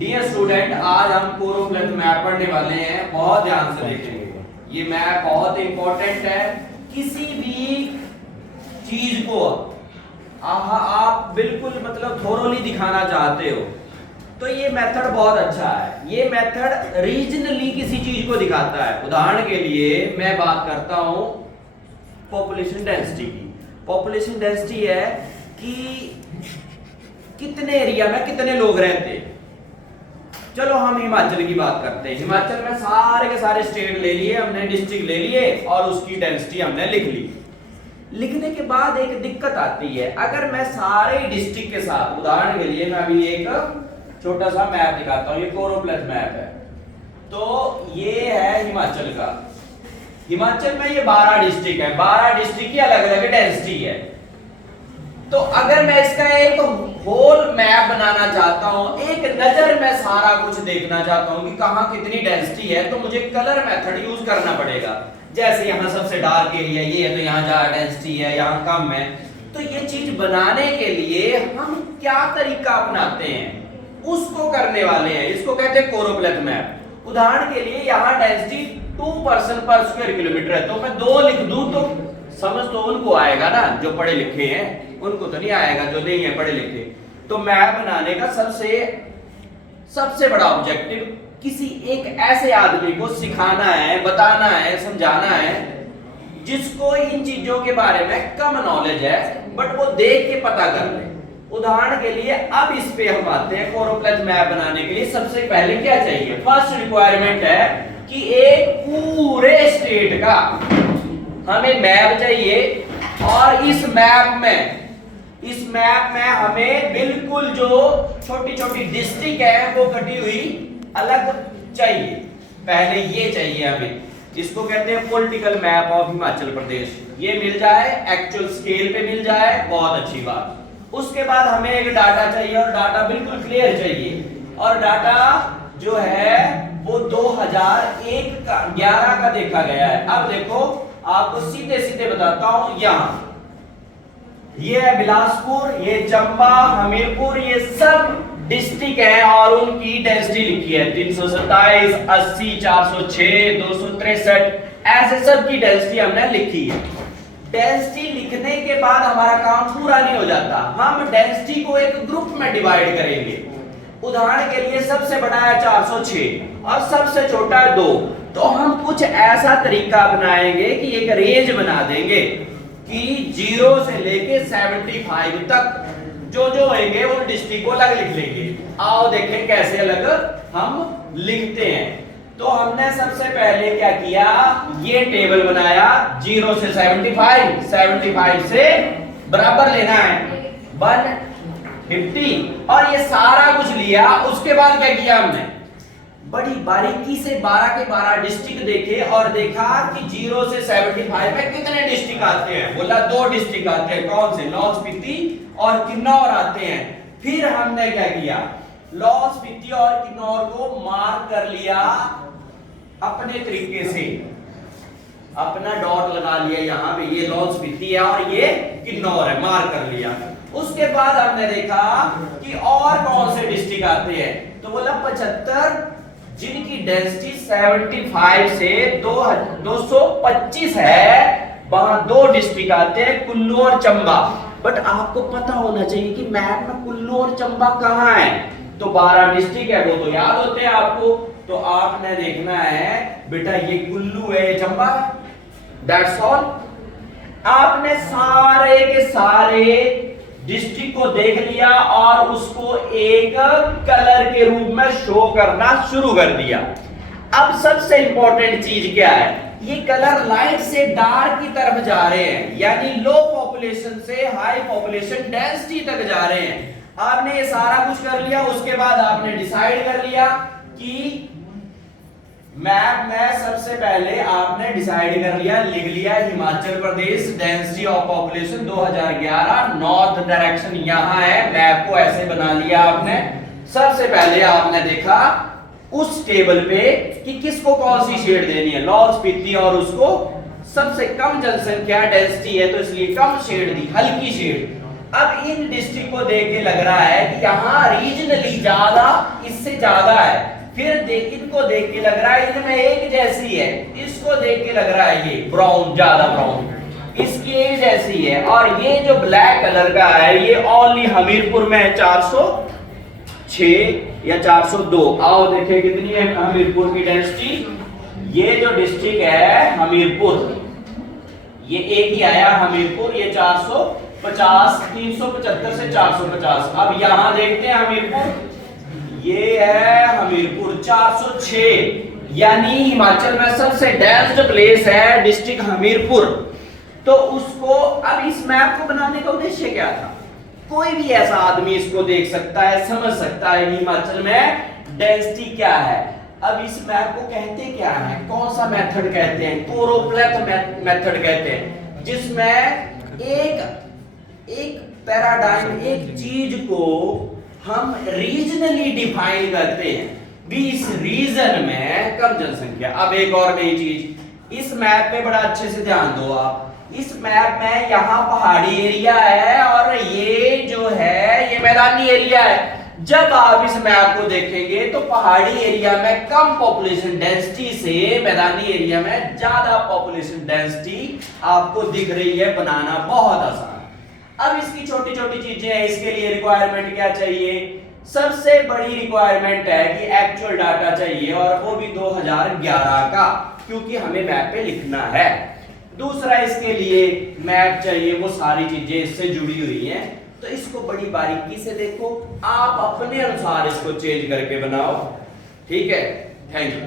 Dear student, आज हम कोरोप्लेथ map पढ़ने वाले हैं। बहुत ध्यान से देखेंगे, ये मैप बहुत इंपॉर्टेंट है। किसी भी चीज को आप बिल्कुल मतलब थोरोली दिखाना चाहते हो तो ये मेथड बहुत अच्छा है। ये मेथड रीजनली किसी चीज को दिखाता है। उदाहरण के लिए मैं बात करता हूं पॉपुलेशन डेंसिटी की। पॉपुलेशन डेंसिटी है कि कितने एरिया में कितने लोग रहते हैं। चलो हम हिमाचल की बात करते हैं। हिमाचल में सारे के सारे स्टेट ले लिए हमने, डिस्ट्रिक्ट ले लिए और उसकी डेंसिटी हमने लिख ली। लिखने के बाद एक दिक्कत आती है, अगर मैं सारे डिस्ट्रिक्ट के साथ, उदाहरण के लिए मैं अभी एक छोटा सा मैप दिखाता हूं। ये कोरोप्लेथ मैप है, तो ये है हिमाचल का। हिमाचल में ये 12 डिस्ट्रिक्ट है, 12 डिस्ट्रिक्ट की अलग अलग डेंसिटी है। तो अगर मैं इसका एक होल मैप बनाना चाहता हूं, एक नजर में सारा कुछ देखना चाहता हूं कि कहां कितनी डेंसिटी है, तो मुझे कलर मेथड यूज करना पड़ेगा। जैसे यहां सबसे डार्क एरिया ये है तो यहां ज्यादा डेंसिटी है, यहां कम है। तो ये चीज बनाने के लिए हम क्या तरीका अपनाते हैं उसको करने वाले हैं। इसको कहते हैं कोरोप्लेथ मैप। उदाहरण के लिए यहां डेंसिटी 2% पर स्क्वायर किलोमीटर है, तो मैं 2 लिख दूं तो समझ तो उनको आएगा ना जो पढ़े लिखे हैं, उनको तो नहीं आएगा जो नहीं है पढ़े लिखे। तो मैप बनाने का सबसे बड़ा ऑब्जेक्टिव किसी एक ऐसे आदमी को सिखाना है, बताना है, समझाना है जिसको इन चीजों के बारे में कम नॉलेज है बट वो देख के पता कर ले। उदाहरण के लिए अब इस पे हम आते हैं। कोरोप्लेथ मैप बनाने के लिए सबसे पहले क्या चाहिए? फर्स्ट रिक्वायरमेंट है कि एक पूरे स्टेट का हमें मैप चाहिए और इस मैप में हमें बिल्कुल जो छोटी छोटी डिस्ट्रिक्ट है वो कटी हुई अलग चाहिए। पहले ये चाहिए हमें, इसको कहते हैं political map of Himachal Pradesh. ये मिल जाए, एक्चुअल स्केल पे मिल जाए, बहुत अच्छी बात। उसके बाद हमें एक डाटा चाहिए और डाटा बिल्कुल क्लियर चाहिए। और डाटा जो है वो 2011 का देखा गया है। अब देखो आपको सीधे सीधे बताता हूं, यहां ये है बिलासपुर, ये चंबा, हमीरपुर, ये सब डिस्ट्रिक्ट है और उनकी डेंसिटी लिखी है 327, 80, 406, 263, ऐसे सब की डेंसिटी हमने लिखी है। डेंसिटी लिखने के बाद हमारा काम पूरा नहीं हो जाता, हम डेंसिटी को एक ग्रुप में डिवाइड करेंगे। उदाहरण के लिए सबसे बड़ा है 406 और सबसे छोटा है 2। तो हम कुछ ऐसा तरीका अपनाएंगे कि एक रेंज बना देंगे कि 0 से लेके 75 तक जो होंगे उन डिस्ट्रिक्ट को अलग लिख लेंगे। आओ देखें कैसे अलग हम लिखते हैं। तो हमने सबसे पहले क्या किया, ये टेबल बनाया 0 से 75, 75 से बराबर लेना है 150 और ये सारा कुछ लिया। उसके बाद क्या किया हमने, बड़ी बारीकी से 12 के 12 डिस्ट्रिक्ट देखे और देखा कि 0 से 75 में कितने डिस्ट्रिक्ट आते हैं। बोला 2 डिस्ट्रिक्ट आते हैं, कौन से? लाहौल स्पीति और किन्नौर आते हैं। फिर हमने क्या किया, लाहौल स्पीति और किन्नौर को मार्क कर लिया अपने तरीके से, अपना डॉट लगा लिया यहाँ पे, ये लाहौल स्पीति है और ये किन्नौर है, मार्क कर लिया। उसके बाद हमने देखा कि और कौन से डिस्ट्रिक्ट आते हैं, तो बोला 75 जिनकी डेंसिटी 75 से 225 है, वहां 2 डिस्ट्रिक्ट आते हैं, कुल्लू और चंबा। बट आपको पता होना चाहिए कि मैप में कुल्लू और चंबा कहां है। तो 12 डिस्ट्रिक्ट है, वो तो याद होते हैं आपको। तो आपने देखना है बेटा ये कुल्लू है, ये चंबा, दैट्स ऑल। आपने सारे के सारे डिस्ट्रिक्ट को देख लिया और उसको एक कलर के रूप में शो करना शुरू कर दिया। अब सबसे इंपॉर्टेंट चीज क्या है, ये कलर लाइट से डार्क की तरफ जा रहे हैं, यानी लो पॉपुलेशन से हाई पॉपुलेशन डेंसिटी तक जा रहे हैं। आपने ये सारा कुछ कर लिया। उसके बाद आपने डिसाइड कर लिया कि मैप में सबसे पहले आपने डिसाइड कर लिया, लिख लिया Himachal Pradesh density of population 2011 north direction यहां है। मैप को ऐसे बना लिया आपने। सबसे पहले आपने देखा उस टेबल पे कि किसको कौन सी शेड देनी है, लाहौल स्पीति, और उसको सबसे कम जनसंख्या डेंसिटी है तो इसलिए कम शेड दी, हल्की शेड। अब इन डिस्ट्रिक्ट को देख के लग रहा है कि यहाँ रीजनली ज्यादा इससे ज्यादा है, फिर इनको देख के लग रहा है इनमें एक जैसी है, इसको देख के लग रहा है ये ब्राउन ज्यादा ब्राउन, इसकी एक जैसी है, और ये जो ब्लैक कलर का है ये ओनली हमीरपुर में है 406 या 402। आओ देखें कितनी है हमीरपुर की डेंसिटी। ये जो डिस्ट्रिक्ट है हमीरपुर, ये एक ही आया हमीरपुर, ये 450, 375 से 450। अब यहां देखते हैं हमीरपुर, ये है हमीरपुर 406, यानी हिमाचल में सबसे डेंस प्लेस है डिस्ट्रिक्ट हमीरपुर। तो उसको अब इस मैप को बनाने का उद्देश्य क्या था? कोई भी ऐसा आदमी इसको देख सकता है, समझ सकता है हिमाचल में डेंसिटी क्या है। अब इस मैप को कहते क्या है, कौन सा मेथड कहते हैं? कोरोप्लेथ मेथड कहते हैं, जिसमें एक पैराडाइम, एक चीज को हम रीजनली डिफाइन करते हैं भी इस रीजन में कम जनसंख्या। अब एक और नई चीज, इस मैप पे बड़ा अच्छे से ध्यान दो आप। इस मैप में यहाँ पहाड़ी एरिया है और ये जो है ये मैदानी एरिया है। जब आप इस मैप को देखेंगे तो पहाड़ी एरिया में कम पॉपुलेशन डेंसिटी से मैदानी एरिया में ज्यादा पॉपुलेशन डेंसिटी आपको दिख रही है। बनाना बहुत आसान। अब इसकी छोटी छोटी चीजें हैं, इसके लिए रिक्वायरमेंट क्या चाहिए? सबसे बड़ी रिक्वायरमेंट है कि एक्चुअल डाटा चाहिए, और वो भी 2011 का, क्योंकि हमें मैप पे लिखना है। दूसरा इसके लिए मैप चाहिए, वो सारी चीजें इससे जुड़ी हुई हैं। तो इसको बड़ी बारीकी से देखो, आप अपने अनुसार इसको चेंज करके बनाओ। ठीक है, थैंक यू।